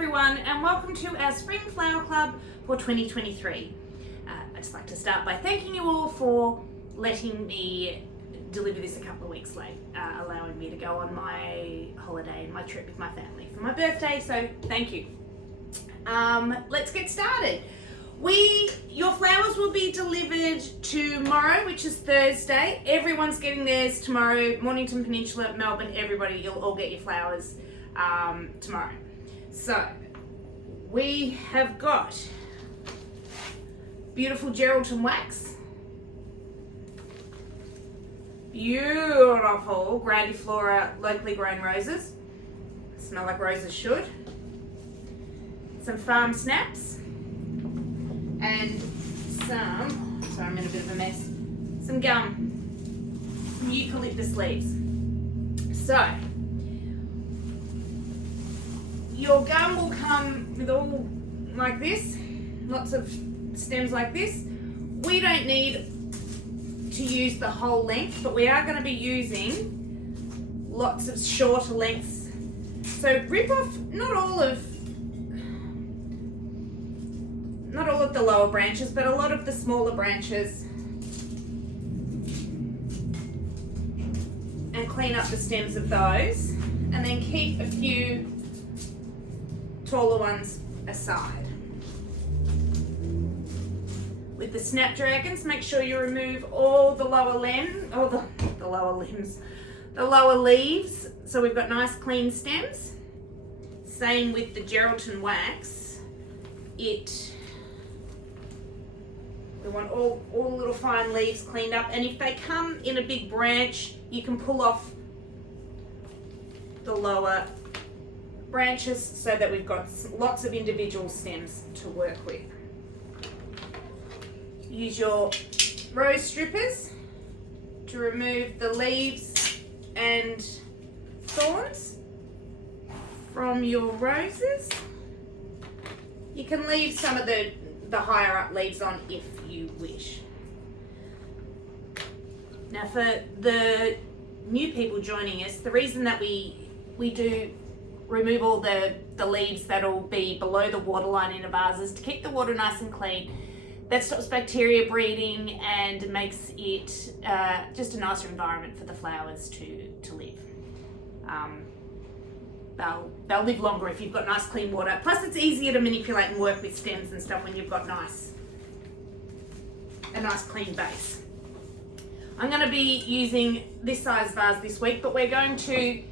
everyone, and welcome to our Spring Flower Club for 2023. I'd just like to start by thanking you all for letting me deliver this a couple of weeks late, allowing me to go on my holiday and my trip with my family for my birthday, so thank you. Let's get started. Your flowers will be delivered tomorrow, which is Thursday. Everyone's getting theirs tomorrow. Mornington Peninsula, Melbourne, everybody, you'll all get your flowers tomorrow. So, we have got beautiful Geraldton wax, beautiful Grandiflora locally grown roses, smell like roses should, some farm snaps, and some, sorry I'm in a bit of a mess, some gum, some eucalyptus leaves. So, your gum will come with all like this, lots of stems like this. We don't need to use the whole length, but we are going to be using lots of shorter lengths. So rip off not all of the lower branches, but a lot of the smaller branches, and clean up the stems of those, and then keep a few taller ones aside. With the snapdragons, make sure you remove all the lower the lower leaves, so we've got nice clean stems. Same with the Geraldton wax. We want all the little fine leaves cleaned up, and if they come in a big branch, you can pull off the lower branches so that we've got lots of individual stems to work with. Use your rose strippers to remove the leaves and thorns from your roses. You can leave some of the higher up leaves on if you wish. Now for the new people joining us, the reason that we do remove all the leaves that'll be below the waterline in a vase is to keep the water nice and clean. That stops bacteria breeding and makes it just a nicer environment for the flowers to live. They'll live longer if you've got nice clean water. Plus it's easier to manipulate and work with stems and stuff when you've got a nice clean base. I'm going to be using this size vase this week, but we're going to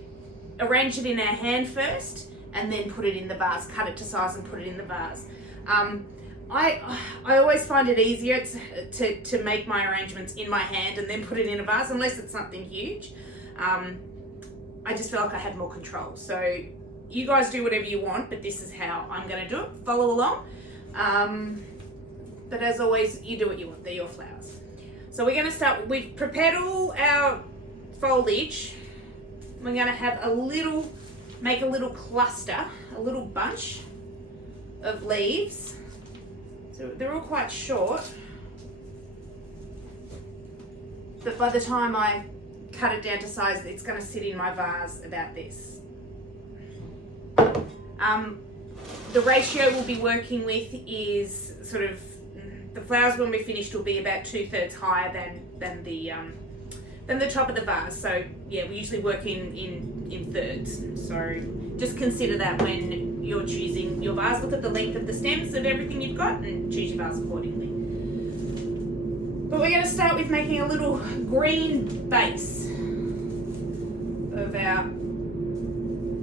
arrange it in our hand first and then put it in the vase, cut it to size and put it in the vase. I always find it easier to make my arrangements in my hand and then put it in a vase, unless it's something huge. I just feel like I have more control. So you guys do whatever you want, but this is how I'm going to do it. Follow along. But as always, you do what you want. They're your flowers. So we're going to start. We've prepared all our foliage. We're going to make a little cluster, a little bunch of leaves. So they're all quite short, but by the time I cut it down to size, it's going to sit in my vase about this. The ratio we'll be working with is sort of, the flowers when we're finished will be about 2/3 higher than the top of the vase. So yeah, we usually work in thirds. So just consider that when you're choosing your vase. Look at the length of the stems of everything you've got and choose your vase accordingly. But we're going to start with making a little green base of our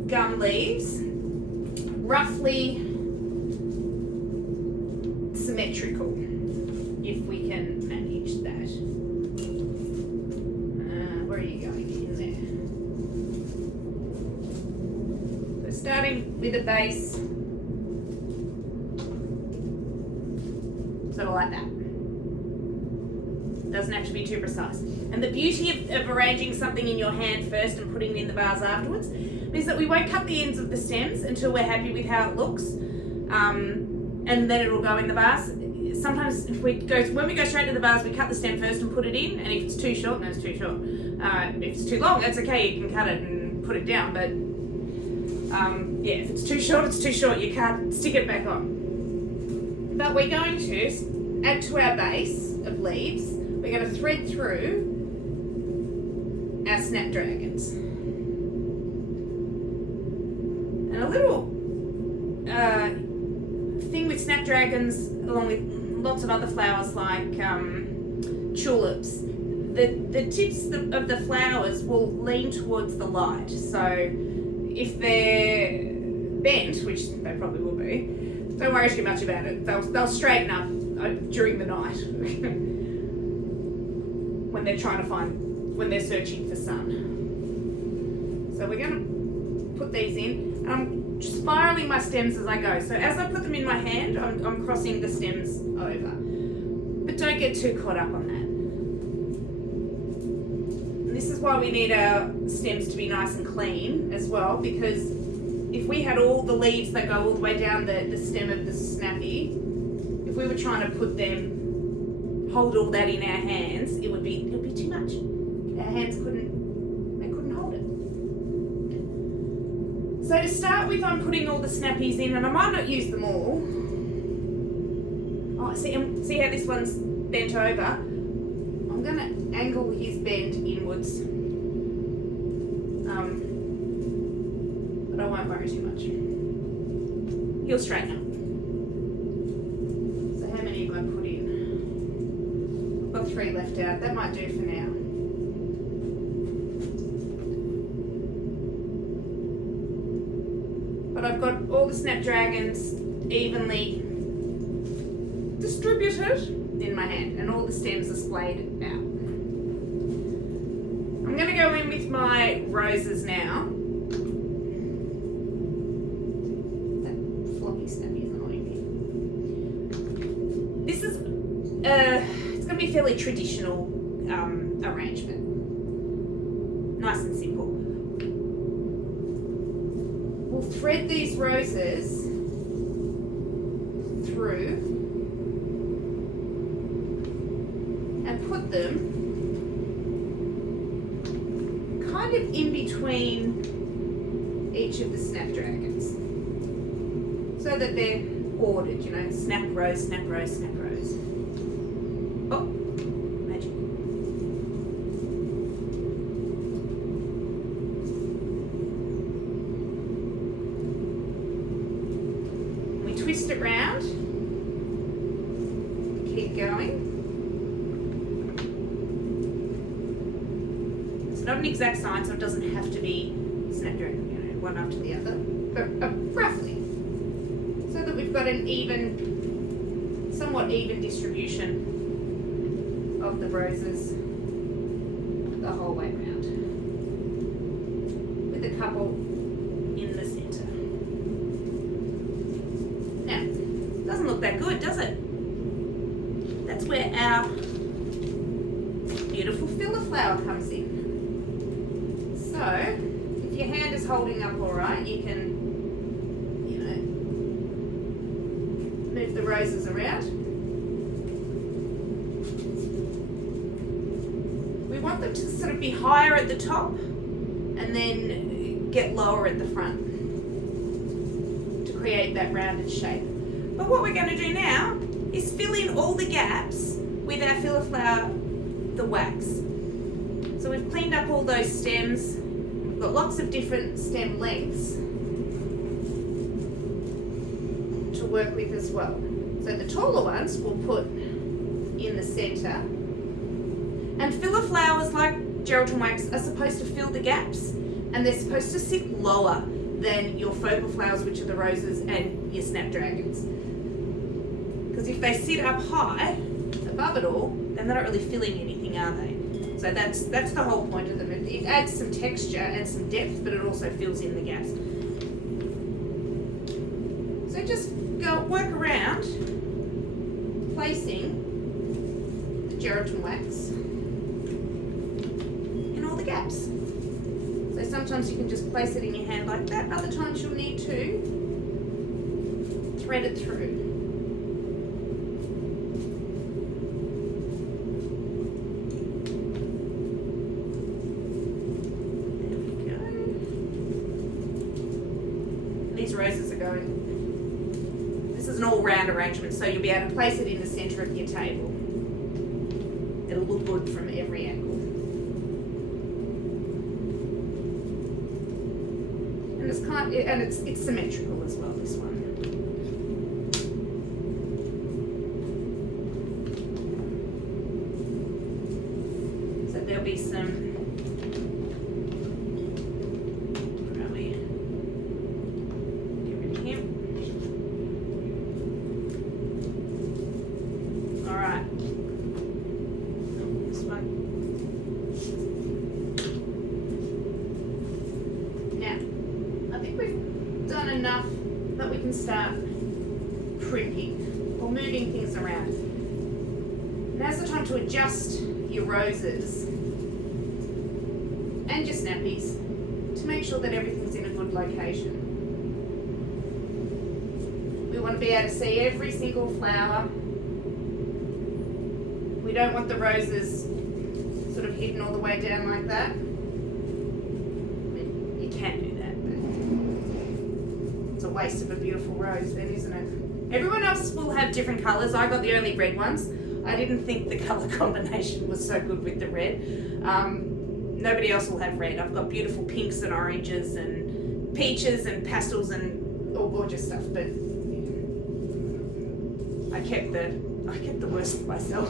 gum leaves, roughly symmetrical, if we can manage that. Where are you going in there? So starting with a base, sort of like that. Doesn't have to be too precise. And the beauty of arranging something in your hand first and putting it in the vase afterwards is that we won't cut the ends of the stems until we're happy with how it looks, and then it'll go in the vase. Sometimes when we go straight to the vase, we cut the stem first and put it in, and if it's too short, no, it's too short. If it's too long, that's okay, you can cut it and put it down, but Yeah, if it's too short, it's too short. You can't stick it back on. But we're going to add to our base of leaves. We're going to thread through our snapdragons. And a little thing with snapdragons, along with lots of other flowers like tulips, the tips of the flowers will lean towards the light. So if they're bent, which they probably will be, don't worry too much about it. They'll straighten up during the night when they're searching for sun. So we're going to put these in, and I'm spiraling my stems as I go. So as I put them in my hand, I'm crossing the stems over. But don't get too caught up on that. And this is why we need our stems to be nice and clean as well, because if we had all the leaves that go all the way down the stem of the snappy, if we were trying to hold all that in our hands, it would be too much. Our hands couldn't hold it. So to start with, I'm putting all the snappies in, and I might not use them all. Oh, see how this one's bent over? I'm going to angle his bend inwards. But I won't worry too much. He'll straighten up. So how many have I put in? I've got 3 left out. That might do for now. But I've got all the snapdragons evenly distributed in my hand, and all the stems are splayed out. I'm going to go in with my roses now. That floppy snappy is annoying me. This is it's going to be a fairly traditional arrangement. Nice and simple. We'll thread these roses through and put them kind of in between each of the snapdragons, so that they're ordered, snap rose, snap rose, snap rose. Oh, magic. We twist it round, keep going. Not an exact science, so it doesn't have to be snapdragon, one after the other, but roughly, so that we've got an somewhat even distribution of the roses the whole way around, with a couple in the centre. Now, doesn't look that good, does it? That's where our beautiful filler flower comes in. So, if your hand is holding up all right, you can, move the roses around. We want them to sort of be higher at the top and then get lower at the front to create that rounded shape. But what we're going to do now is fill in all the gaps with our filler flower, the wax. So we've cleaned up all those stems. We've got lots of different stem lengths to work with as well. So the taller ones we'll put in the centre. And filler flowers like gelatin wax are supposed to fill the gaps, and they're supposed to sit lower than your focal flowers, which are the roses and your snapdragons. Because if they sit up high above it all, then they're not really filling anything, are they? So that's the whole point of them. It adds some texture and some depth, but it also fills in the gaps. So just work around placing the gelatin wax in all the gaps. So sometimes you can just place it in your hand like that. Other times you'll need to thread it through. these roses are going. This is an all-round arrangement, so you'll be able to place it in the centre of your table. It'll look good from every angle. And it's symmetrical as well, this one. So there'll be some. Enough that we can start crimping or moving things around. Now's the time to adjust your roses and your snappies to make sure that everything's in a good location. We want to be able to see every single flower. We don't want the roses sort of hidden all the way down like that. I mean, you can do that. A waste of a beautiful rose then, isn't it? Everyone else will have different colours. I got the only red ones. I didn't think the colour combination was so good with the red. Nobody else will have red. I've got beautiful pinks and oranges and peaches and pastels and all gorgeous stuff, but I kept the worst for myself.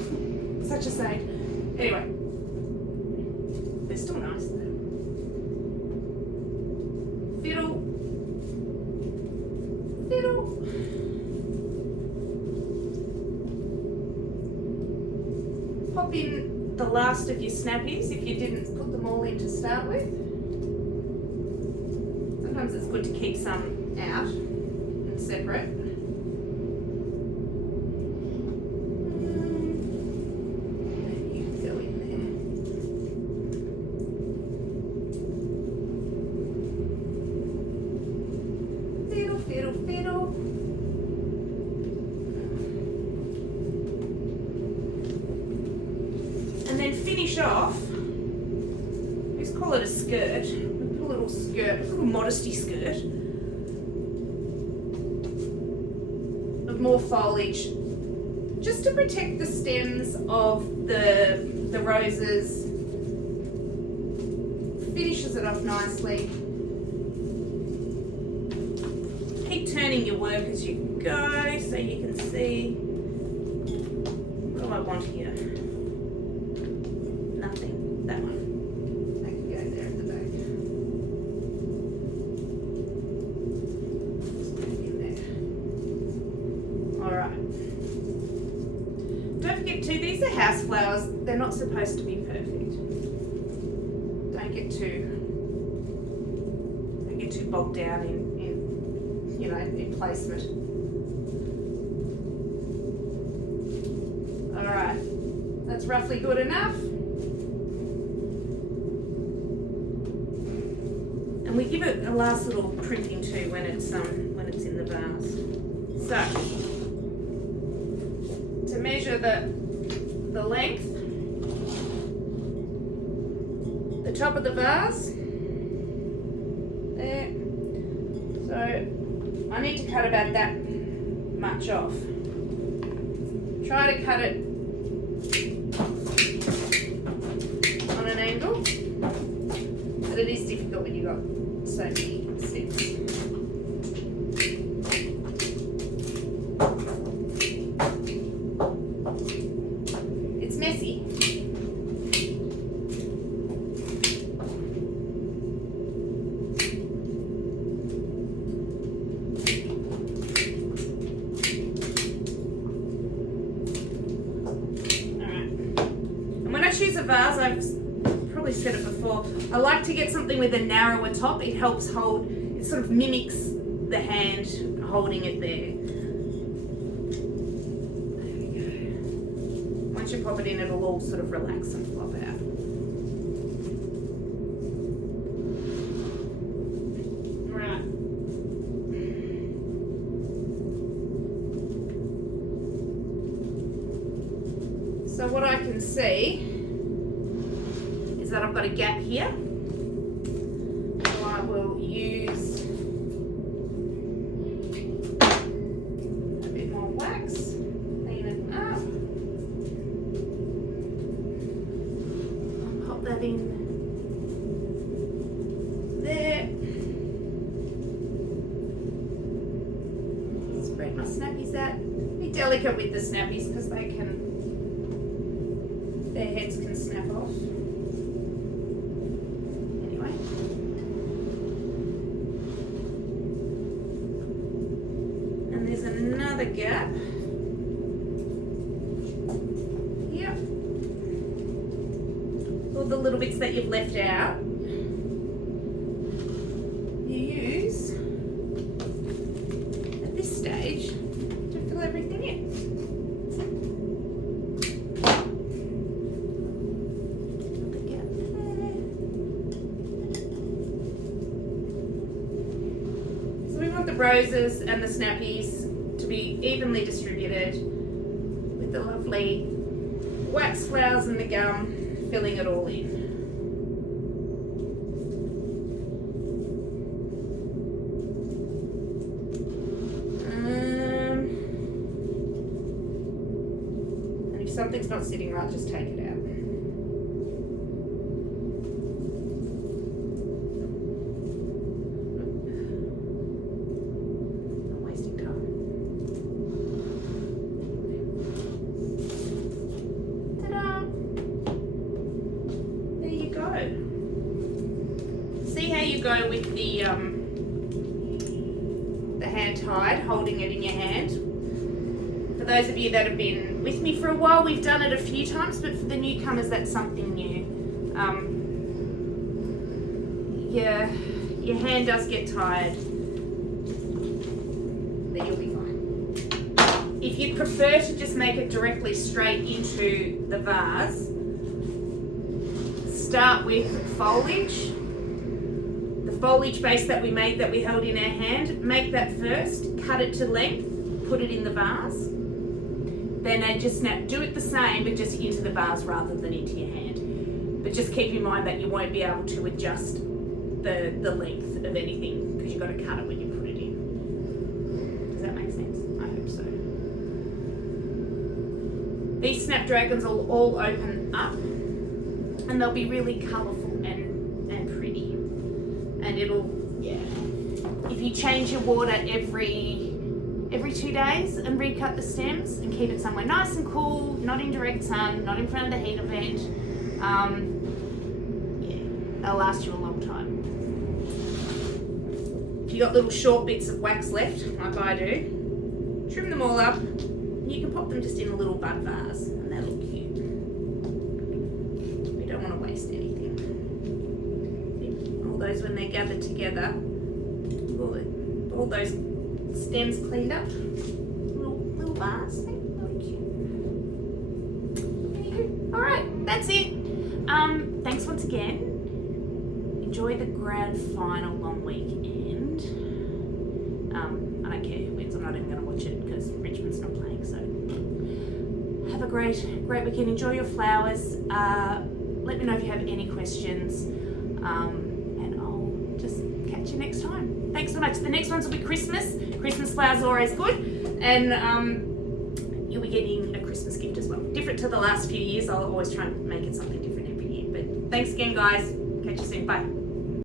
Such a saint. Anyway, they're still nice though. Fiddle. Pop in the last of your snappies if you didn't put them all in to start with. Sometimes it's good to keep some out and separate. You can go in there. Fiddle, fiddle, fiddle. And then finish off, let's call it a skirt, a little skirt, a little modesty skirt of more foliage, just to protect the stems of the roses, finishes it off nicely. Keep turning your work as you go so you can see. What do I want here? That one. That can go there at the back. Just put it in there. Alright. Don't forget too, these are house flowers. They're not supposed to be perfect. Don't get too bogged down in placement. Alright. That's roughly good enough. And we give it a last little crimping too when it's in the vase. So to measure the length, the top of the vase there. So I need to cut about that much off. Try to cut it on an angle, but it is difficult when you've got so many sets. It's messy. Alright. And when I choose a vase, I've probably said it before, I like to get something with a narrower top. It helps hold, it sort of mimics the hand holding it there. There we go. Once you pop it in, it'll all sort of relax and flop out. Right. So what I can see that I've got a gap here, so I will use my snappies out. Be delicate with the snappies because their heads can snap off. Anyway. And there's another gap. Yep. All the little bits that you've left out, you use at this stage to fill everything in. Another gap there. So we want the roses and the snappies to be evenly distributed with the lovely wax flowers and the gum filling it all in. And if something's not sitting right, just take it out. Not wasting time. Ta-da! There you go. See how you go with the hand tied, holding it in your hand. For those of you that have been with me for a while, we've done it a few times, but for the newcomers, that's something new. Your hand does get tired, but you'll be fine. If you prefer to just make it directly straight into the vase, start with foliage. The foliage base that we made, that we held in our hand, make that first, cut it to length, put it in the vase. Then just do it the same, but just into the vase rather than into your hand. But just keep in mind that you won't be able to adjust the length of anything because you've got to cut it when you put it in. Does that make sense? I hope so. These snapdragons will all open up and they'll be really colourful and pretty. And it'll, if you change your water every 2 days and recut the stems and keep it somewhere nice and cool, not in direct sun, not in front of the heat event, they'll last you a long time. If you've got little short bits of wax left, like I do, trim them all up. You can pop them just in a little bud vase and they look cute. We don't want to waste anything. All those, when they're gathered together, all those stems cleaned up, little vase, really cute. There you go. All right, that's it. Thanks once again. Enjoy the grand final long weekend. I don't care who wins. I'm not even going to watch it because Richmond's not playing. So have a great weekend. Enjoy your flowers. Let me know if you have any questions, and I'll just catch you next time. Thanks so much. The next ones will be Christmas. Christmas flowers are always good, and you'll be getting a Christmas gift as well. Different to the last few years. I'll always try and make it something different every year. But thanks again, guys. Catch you soon. Bye.